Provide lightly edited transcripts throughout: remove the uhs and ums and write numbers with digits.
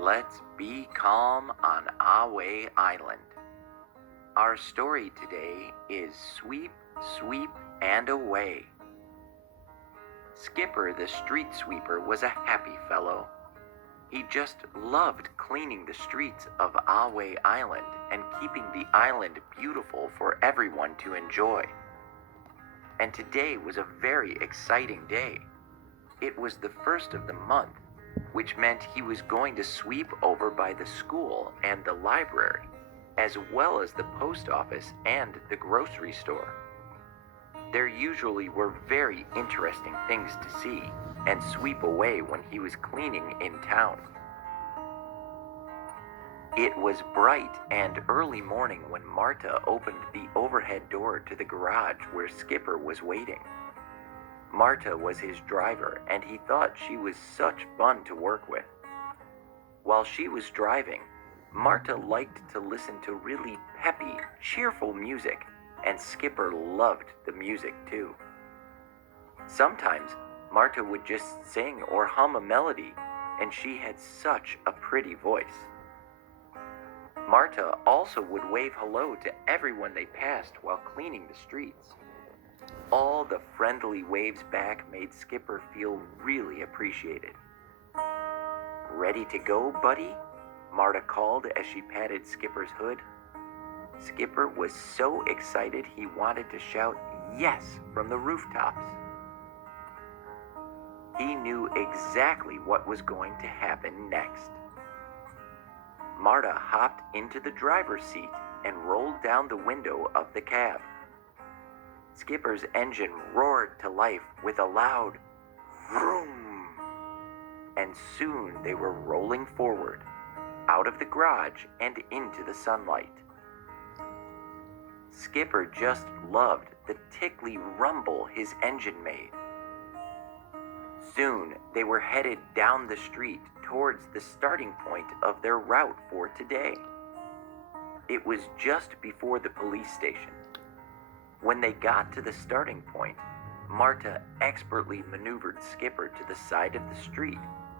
Let's be calm on Ahway Island. Our story today is Sweep, Sweep, and Away. Skipper the street sweeper was a happy fellow. He just loved cleaning the streets of Ahway Island and keeping the island beautiful for everyone to enjoy. And today was a very exciting day. It was the first of the month, which meant he was going to sweep over by the school and the library, as well as the post office and the grocery store. There usually were very interesting things to see and sweep away when he was cleaning in town. It was bright and early morning when Marta opened the overhead door to the garage where Skipper was waiting. Marta was his driver, and he thought she was such fun to work with. While she was driving, Marta liked to listen to really peppy, cheerful music, and Skipper loved the music too. Sometimes Marta would just sing or hum a melody, and she had such a pretty voice. Marta also would wave hello to everyone they passed while cleaning the streets. All the friendly waves back made Skipper feel really appreciated. "Ready to go, buddy?" Marta called as she patted Skipper's hood. Skipper was so excited he wanted to shout yes from the rooftops. He knew exactly what was going to happen next. Marta hopped into the driver's seat and rolled down the window of the cab. Skipper's engine roared to life with a loud vroom, and soon they were rolling forward, out of the garage and into the sunlight. Skipper just loved the tickly rumble his engine made. Soon they were headed down the street towards the starting point of their route for today. It was just before the police station. When they got to the starting point, Marta expertly maneuvered Skipper to the side of the street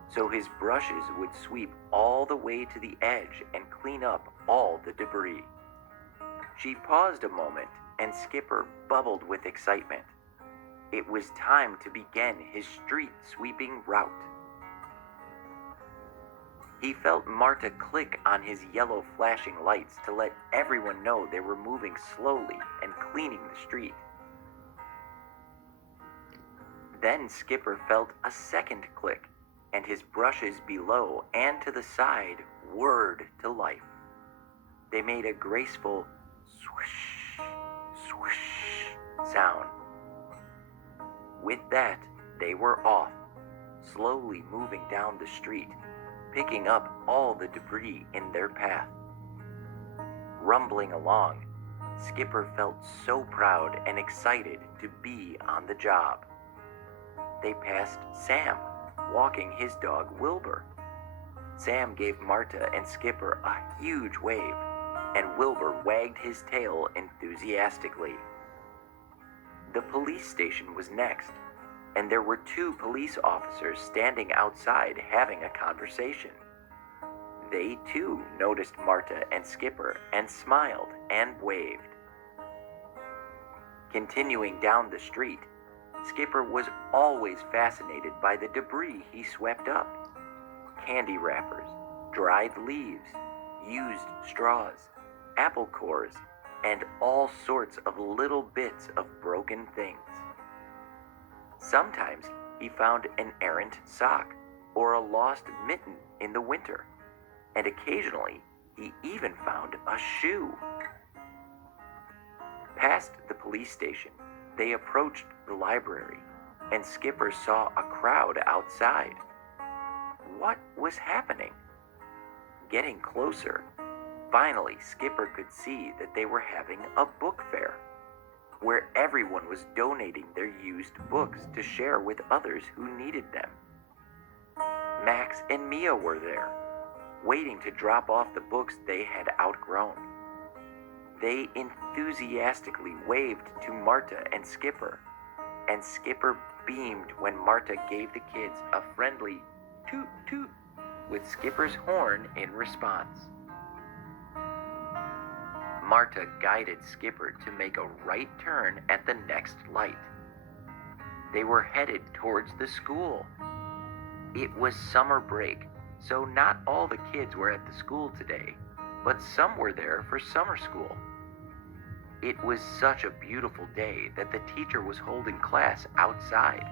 so his brushes would sweep all the way to the edge and clean up all the debris. She paused a moment and Skipper bubbled with excitement. It was time to begin his street sweeping route. He felt Marta click on his yellow flashing lights to let everyone know they were moving slowly and cleaning the street. Then Skipper felt a second click, and his brushes below and to the side whirred to life. They made a graceful swish, swish sound. With that, they were off, slowly moving down the street, picking up all the debris in their path. Rumbling along, Skipper felt so proud and excited to be on the job. They passed Sam, walking his dog Wilbur. Sam gave Marta and Skipper a huge wave, and Wilbur wagged his tail enthusiastically. The police station was next, and there were 2 police officers standing outside having a conversation. They too noticed Marta and Skipper and smiled and waved. Continuing down the street, Skipper was always fascinated by the debris he swept up. Candy wrappers, dried leaves, used straws, apple cores, and all sorts of little bits of broken things. Sometimes he found an errant sock or a lost mitten in the winter, and occasionally he even found a shoe. Past the police station, they approached the library, and Skipper saw a crowd outside. What was happening? Getting closer, finally Skipper could see that they were having a book fair, where everyone was donating their used books to share with others who needed them. Max and Mia were there, waiting to drop off the books they had outgrown. They enthusiastically waved to Marta and Skipper Skipper beamed when Marta gave the kids a friendly toot toot with Skipper's horn in response. Marta guided Skipper to make a right turn at the next light. They were headed towards the school. It was summer break, so not all the kids were at the school today, but some were there for summer school. It was such a beautiful day that the teacher was holding class outside,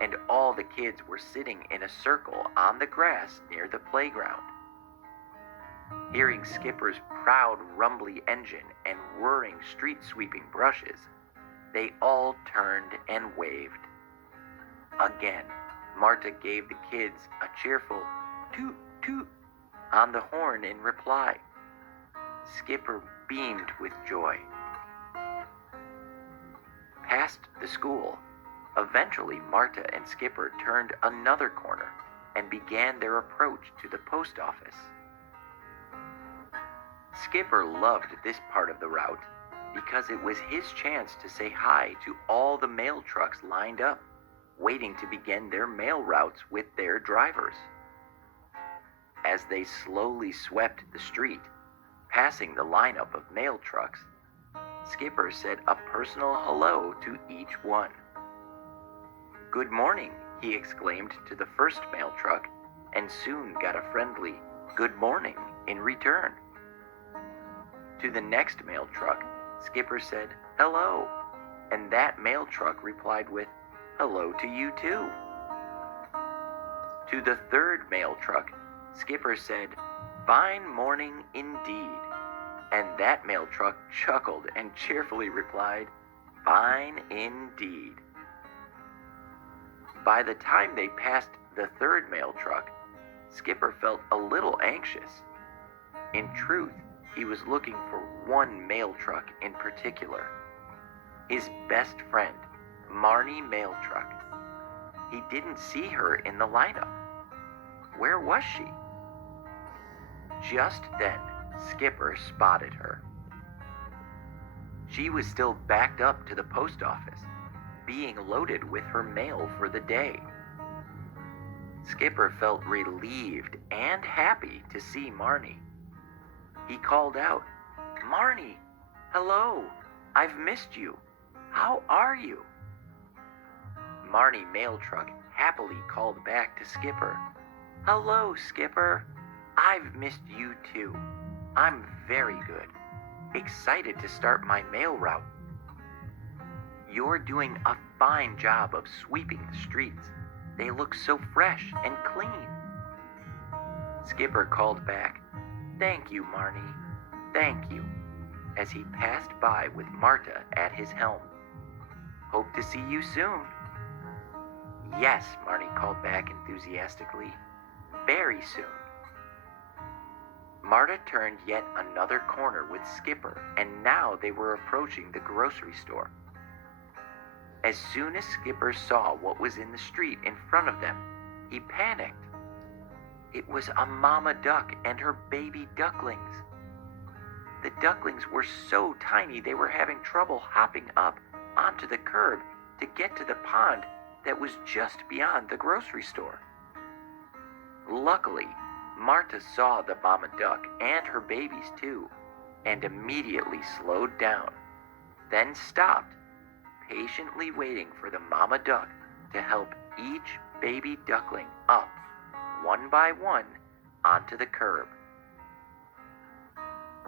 and all the kids were sitting in a circle on the grass near the playground. Hearing Skipper's proud rumbly engine and whirring street-sweeping brushes, they all turned and waved. Again, Marta gave the kids a cheerful toot toot on the horn in reply. Skipper beamed with joy. Past the school, eventually Marta and Skipper turned another corner and began their approach to the post office. Skipper loved this part of the route because it was his chance to say hi to all the mail trucks lined up, waiting to begin their mail routes with their drivers. As they slowly swept the street, passing the lineup of mail trucks, Skipper said a personal hello to each one. "Good morning," he exclaimed to the first mail truck, and soon got a friendly "good morning" in return. To the next mail truck, Skipper said "hello," and that mail truck replied with "hello to you too." To the third mail truck, Skipper said, "Fine morning indeed," and that mail truck chuckled and cheerfully replied, "Fine indeed." By the time they passed the third mail truck, Skipper felt a little anxious. In truth, he was looking for one mail truck in particular. His best friend, Marnie Mail Truck. He didn't see her in the lineup. Where was she? Just then, Skipper spotted her. She was still backed up to the post office, being loaded with her mail for the day. Skipper felt relieved and happy to see Marnie. He called out, "Marnie, hello, I've missed you. How are you?" Marnie Mail Truck happily called back to Skipper, "Hello, Skipper. I've missed you too. I'm very good. Excited to start my mail route. You're doing a fine job of sweeping the streets. They look so fresh and clean." Skipper called back, "Thank you, Marnie. Thank you," as he passed by with Marta at his helm. "Hope to see you soon." "Yes," Marnie called back enthusiastically. "Very soon." Marta turned yet another corner with Skipper, and now they were approaching the grocery store. As soon as Skipper saw what was in the street in front of them, he panicked. It was a mama duck and her baby ducklings. The ducklings were so tiny they were having trouble hopping up onto the curb to get to the pond that was just beyond the grocery store. Luckily, Marta saw the mama duck and her babies too, and immediately slowed down, then stopped, patiently waiting for the mama duck to help each baby duckling up, one by one, onto the curb.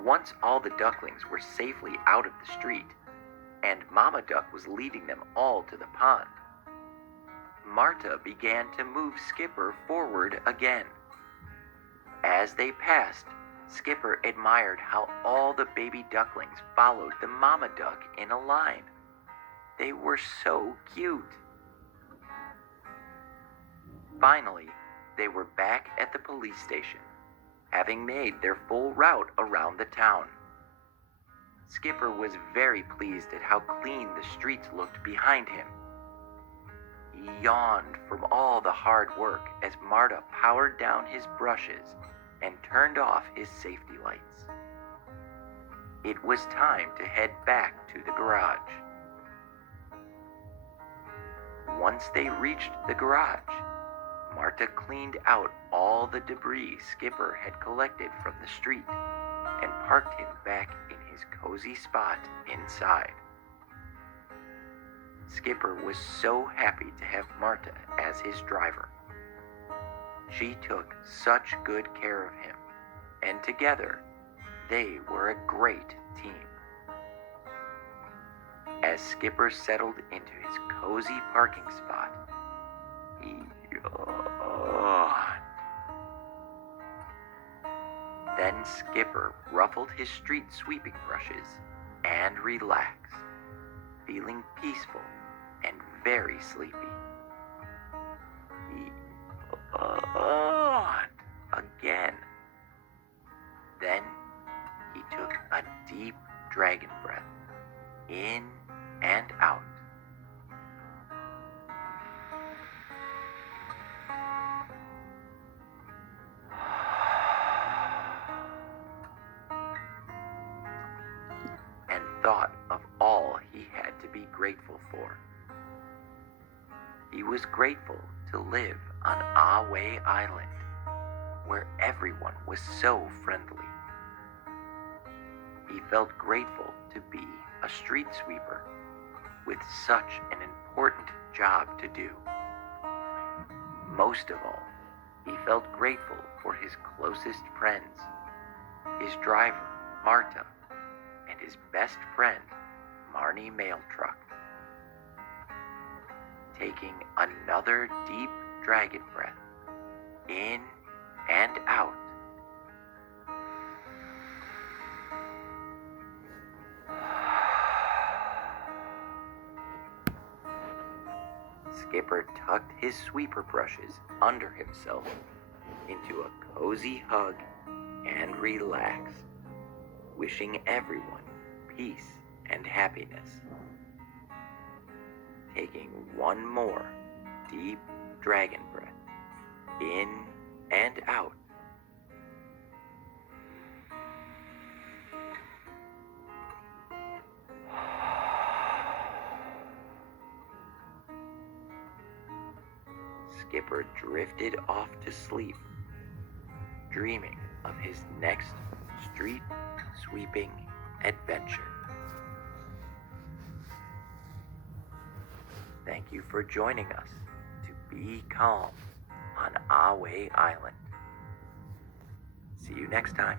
Once all the ducklings were safely out of the street, and Mama Duck was leading them all to the pond, Marta began to move Skipper forward again. As they passed, Skipper admired how all the baby ducklings followed the Mama Duck in a line. They were so cute. Finally, they were back at the police station, having made their full route around the town. Skipper was very pleased at how clean the streets looked behind him. He yawned from all the hard work as Marta powered down his brushes and turned off his safety lights. It was time to head back to the garage. Once they reached the garage, Marta cleaned out all the debris Skipper had collected from the street and parked him back in his cozy spot inside. Skipper was so happy to have Marta as his driver. She took such good care of him, and together they were a great team. As Skipper settled into his cozy parking spot, he yawned. Then Skipper ruffled his street sweeping brushes and relaxed, feeling peaceful and very sleepy. He yawned again. Then he took a deep dragon breath in and out. And thought of all he had to be grateful for. He was grateful to live on Ahway Island, where everyone was so friendly. He felt grateful to be a street sweeper with such an important job to do. Most of all, he felt grateful for his closest friends, his driver, Marta, and his best friend, Marnie Mail Truck. Taking another deep dragon breath in and out, Skipper tucked his sweeper brushes under himself into a cozy hug and relaxed, wishing everyone peace and happiness. Taking one more deep dragon breath in and out, Skipper drifted off to sleep, dreaming of his next street sweeping adventure. Thank you for joining us to Be Calm on Ahway Island. See you next time.